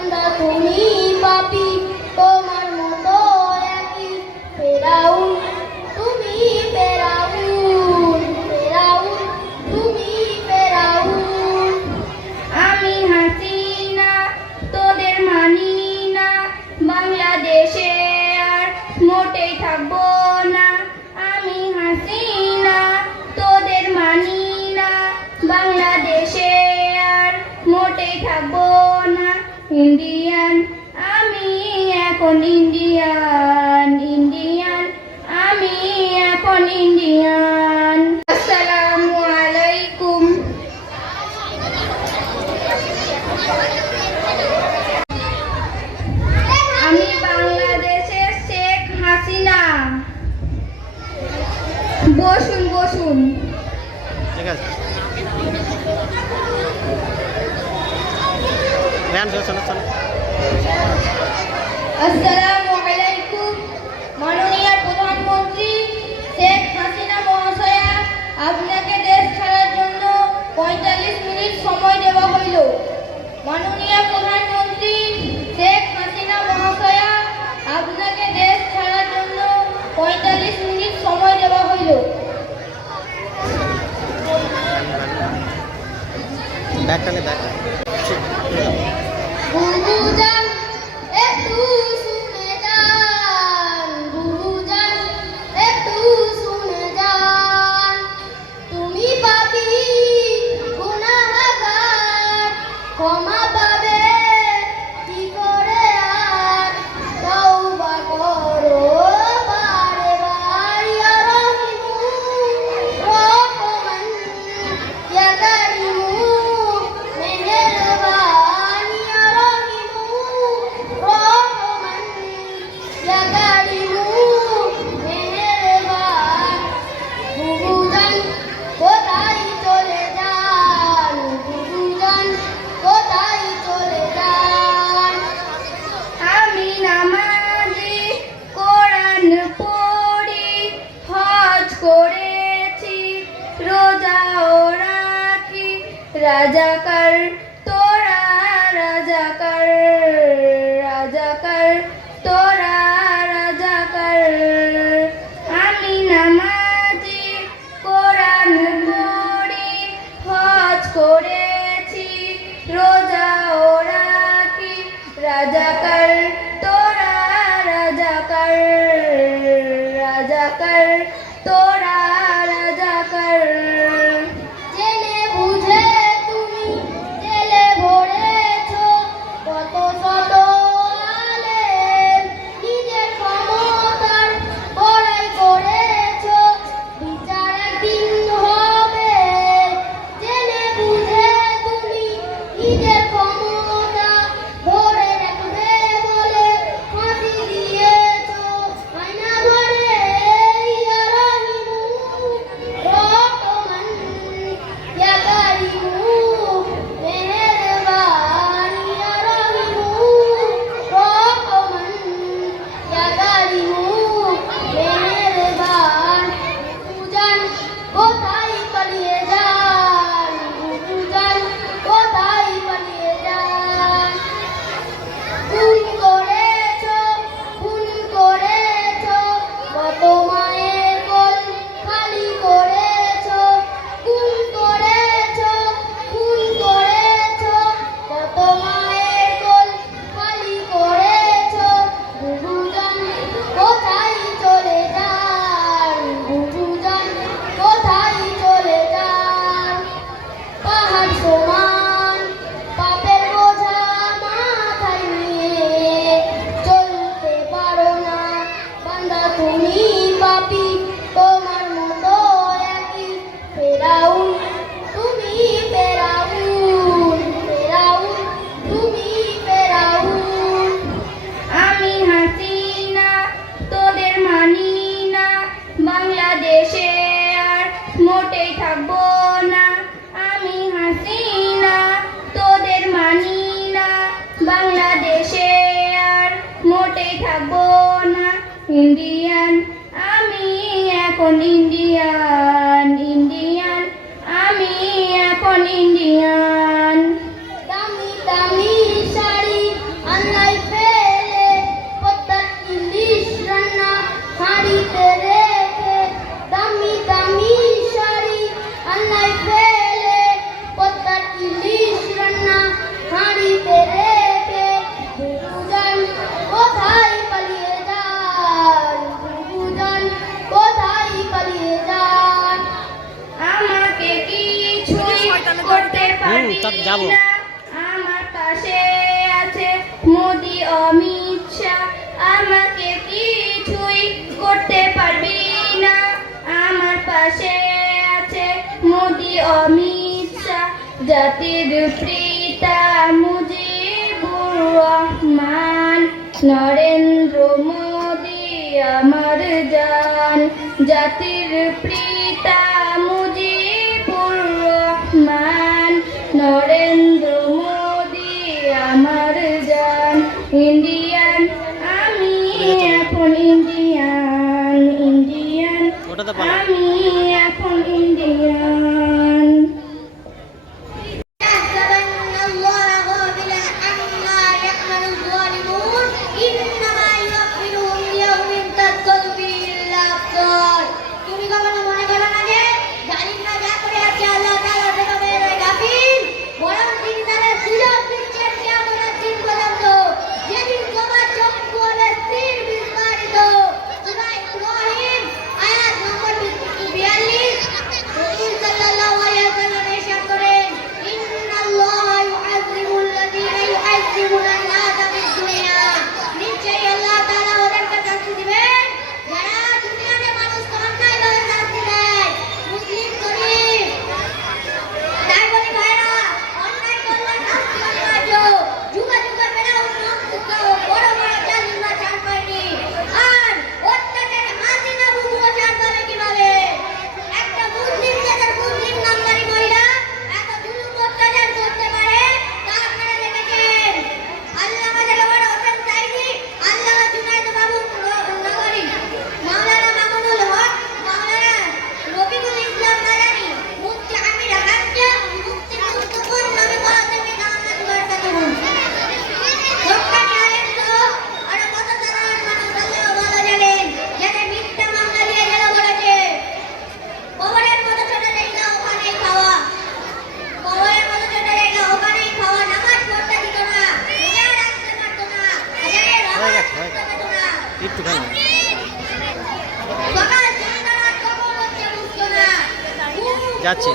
বান্দা তুমি পাপী, তোমার মতো একই ফেরাউন, তুমি ফেরাউন, ফেরাউন, তুমি ফেরাউন। আমি হাসিনা তোদের মানি না, বাংলাদেশে আর মোটেই থাকবো না। আমি হাসিনা তোদের মানি না, বাংলাদেশে আর মোটেই থাকবো না। ইন্ডিয়ান আমি এখন ইন্ডিয়ান, ইন্ডিয়ান আমি এখন ইন্ডিয়ান। আসসালামু আলাইকুম। আমি বাংলাদেশের শেখ হাসিনা। বসুন বসুন। ঠিক আছে। আসসালামু আলাইকুম। মাননীয় প্রধানমন্ত্রী শেখ হাসিনা মহাশয়া, আপনাকে দেশ ছাড়ার জন্য ৪৫ মিনিট সময় দেওয়া হইল। মাননীয় প্রধানমন্ত্রী শেখ হাসিনা মহাশয়া, আপনাকে দেশ ছাড়ার জন্য ৪৫ মিনিট সময় দেওয়া হইল। বুবুজান একটু শুনে যান, বুবুজান একটু শুনে যান, তুমি পাপী গুনাহগার, ক্ষমা পাবে কি করে আর, তওবা করো বারে বার, ইয়া রহিমু রহমান, ইয়া কারিমু মেহেরবান, ইয়া রহিমু রহমান, ইয়া কারিমু মেহেরবান। বুবুজান কোথায় চলে যান, বুবুজান কোথায় চলে যান। আমি নামাজি, কোরআন পড়ি, হজ করেছি, রোজাও রাখি, রাজাকার তোরা রাজাকার, রাজাকার তোরা রাজাকার। আমি নামাজি, কোরআন পড়ি, হজ করেছি, রোজাও রাখি, রাজাকার তোরা রাজাকার, রাজাকার তোরা রাজাকার। জেনে বুঝে তুমি জেলে ভরেছো কত শত আলেম, নিজের ক্ষমতার বড়াই করেছো, বিচার একদিন হবে। জেনে বুঝে তুমি নিজের ক্ষমতা ধরে রাখবে বলে ফাঁসি দিয়েছো আয়না ঘরে, ইয়া রহিমু রহমান, ইয়া কারিমু মেহেরবান, ইয়া রহিমু রহমান, ইয়া কারিমু মেহেরবান। বুবুজান কোথায় পালিয়ে যান, বুবুজান কোথায় পালিয়ে যান। খুন করেছো, খুন করেছো, কত মায়ের কোল খালি করেছো, খুন করেছো, খুন করেছো, কত মায়ের কোল খালি করেছো। বুবুজান কোথায় চলে যান, বুবুজান কোথায় চলে যান। পাহাড় সমান পাপের বোঝা মাথায় নিয়ে চলতে পারো না, বান্দা তুমি পাপী, তোমার মতো একই ফেরাউন, তুমি ফেরাউন, ফেরাউন, তুমি ফেরাউন। আমি হাসিনা তোদের মানি না, বাংলাদেশে আর মোটেই থাকবো না। আমি হাসিনা তোদের মানি না, বাংলাদেশে আর মোটেই থাকবো না। ইন্ডিয়ান আমি এখন ইন্ডিয়ান, ইন্ডিয়ান আমি এখন ইন্ডিয়ান। দামি দামি শাড়ি যাবো। আমার পাশে আছে মোদি অমিত শাহ, আমাকে কিছুই করতে পারবি না। আমার পাশে আছে মোদি অমিত শাহ, জাতির পিতা মুজিবুর রহমান, নরেন্দ্র মোদি আমার জান, জাতির পিতা মুজিবুর রহমান, নরেন্দ্র মোদি আমার জান। ইন্ডিয়ান আমি এখন ইন্ডিয়ান, ইন্ডিয়ান ওটাতে পালা। আমি এখন ইন্ডিয়ান। يحسبن الله غافلا عما يعمل الظالمون إنما يؤخرهم ليوم تشخص فيه الأبصار। তুমি কখনো মনে করো না যে জালিমরা যা করে আছে আল্লাহ তাআলা সেভাবে গাফিল, বরং তিনি তাদের সুযোগ দিচ্ছেন কিয়ামতের দিন পর্যন্ত, যেদিন তোমার চক্ষু হবে স্থির বিস্তারিত। সূরা ইব্রাহিম আয়াত নম্বর 42। রাসূল সাল্লাল্লাহু আলাইহি ওয়াসাল্লাম ইরশাদ করেন, ইন্নাল্লাহা ইউআযযিবুল্লাযীনা ইউআযযিবুনা আন-নাসা ফিদ-দুনিয়া। নিশ্চয়ই আল্লাহ তাআলা ওদেরকে শাস্তি দিবেন যারা দুনিয়াতে মানুষকে অন্যায়ভাবে শাস্তি দেয়। মুসলিম শরীফ। তাই বলি ভাইরা, অন্যায় করলে শাস্তি অনিবার্য। যুগে যুগে ফেরাউন বড় বড় জালিমরা ছাড় পায়নি, আর অত্যাচারী হাসিনা বুবুও ছাড় পাবে কিভাবে? একটা মুসলিম দেশের মুসলিম নামধারী মহিলা এত জুলুম অত্যাচার করতে পারে তা আপনারা দেখেছেন? আল্লামা দেলোয়ার হোসেন সাইদি, আল্লামা জুনায়েদ বাবু নগরী, মাওলানা মামুনুল হক, মাওলানা রফিকুল ইসলাম মাদানী, মুফতি আমির হামজা, মুফতি মুস্তাফুর নবী কলাদেবী দামাত বরকাতুহু। সরকারি আলেম সহ আরো কত সাধারণ মানুষ আল্লাহ ভালো জানেন, যাদের মিথ্যা মামলা দিয়ে জেলে ভরেছে। কবরের মতো ছোট জায়গা ওখানেই খাওয়া, কবরের মতো ছোট জায়গা ওখানেই খাওয়া, নামাজ পড়তে দিত না, রোজা রাখতে পারতো না, আজানের হয়ে আওয়াজ গেছে, হয়ে করতে গেছে। পেত না। একটুখানি। সকাল সন্ধ্যা রাত কখন হচ্ছে বুঝতো না। যাচ্ছি।